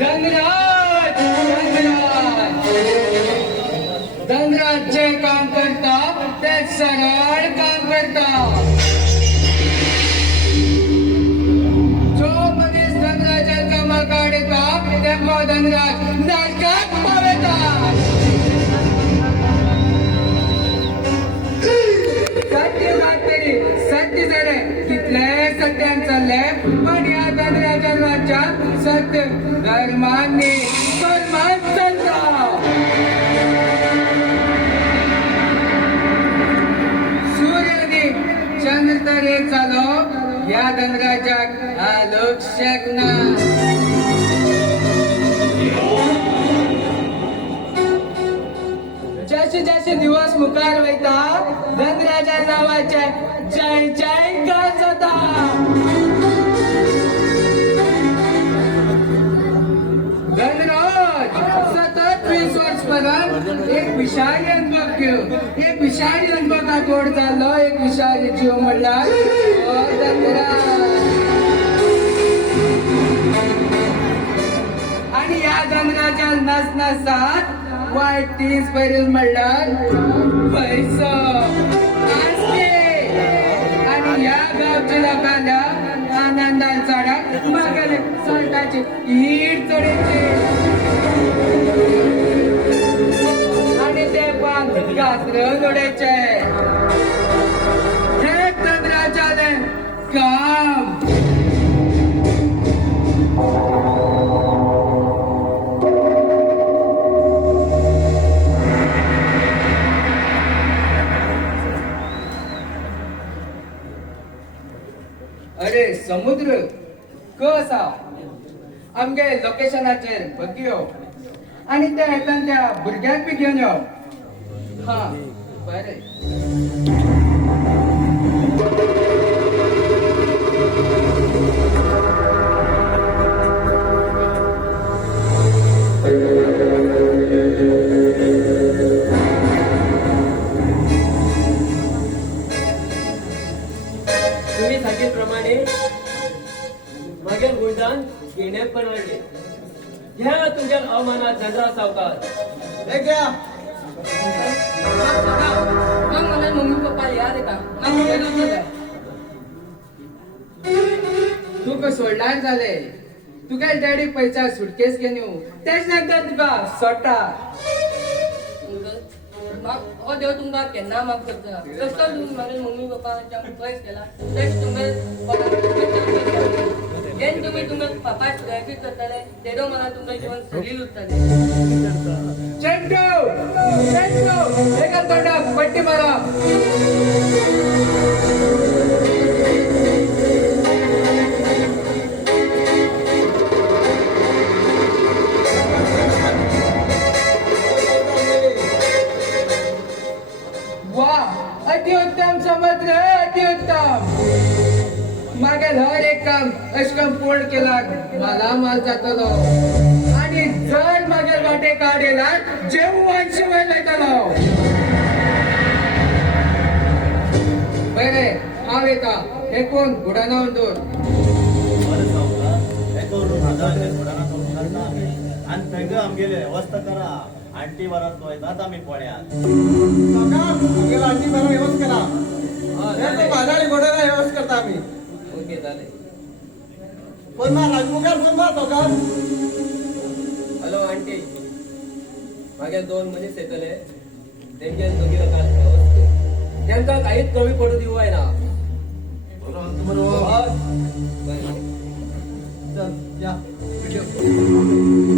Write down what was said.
धनराज धनराज धनराज जे काम करता ते सरळ काम करता. जो मनीस धनराजा कामा काढता तेव्हा धनराज नाटकात पावता. सत्य मातरी सत्य जरे कितले सत्यान चालले पण या धनराजा राज्यात सत्य धर्माने सन्मान चालता. सूर्यदीप चंद्र तरे चालो या धनराजाक आलोक शकना. जसे जसे दिवस मुखार वयता धनराजा नावाचे जय जयकार जाता. धनराज सतत 20 वर्षपर्यंत एक विषारी अनुभव घेऊ. एक विषारी अनुभव का गोड झालो. एक विषारी जीव म्हणला धनराज. आणि या धनराजा नसनासात वाईट तीस पैरील म्हणल्यार पैसो आणि या गावच्या लोकांना आनंदान चढाक मागेले सल्टाची ईड चढायची आणि ते पान कासर जोडायचे. हे धनराजाने काम. अरे समुद्र कसा आमगे लोकेशनाचेर बघयो आणि त्या येतान त्या भुरग्याक बी घेऊन यो. हा बरे. तुम्ही सांगितल्याप्रमाणे मागील गुणदान घेणे परवडले. घ्या तुमच्या अवमानात चंद्रा सावकार. हे घ्या. मग मला मम्मी पप्पा याद का तू का सोडणार झाले. तुका डॅडी पैसा सुटकेस घेऊन तेच नंतर तुका सोटा. हो देव तुमका केन्ना माफ करता. कसो तुम्ही माझ्या मम्मी पप्पाच्या पयस केला तेच जेन तुम्ही तुमच्या पापा सुरक्षीत करताले तेडो मला तुमचं जीवन सरील उरताले. चेंडू चेंडू एका तोंडाक पट्टी मारा. अतिउत्तम समुद्र अतिउत्तम. मागेल हर एक काम अशकम पूर्ण केला मला माल जातलो आणि जर मागेल वाटे काढेला जेवण शिवाय येतलो. बरे हांव येता. हे कोण घोडाना दोन आणि थंय आमगेले व्यवस्था करा. आंटी वरात वयतात आमी पोळ्यात. आमगेला आंटी बरोबर व्यवस्था करा. बाजारी घोड्याला व्यवस्था करता आम्ही. ओके झाले. पण मग राजमुखार जमा दोघां. Hello aunty. मागे 2 मनीस येतले तेंगे दोघी लोकांना त्यांना काहीच कमी पडू देऊ आहे ना. बरोबर. बरं. चल या.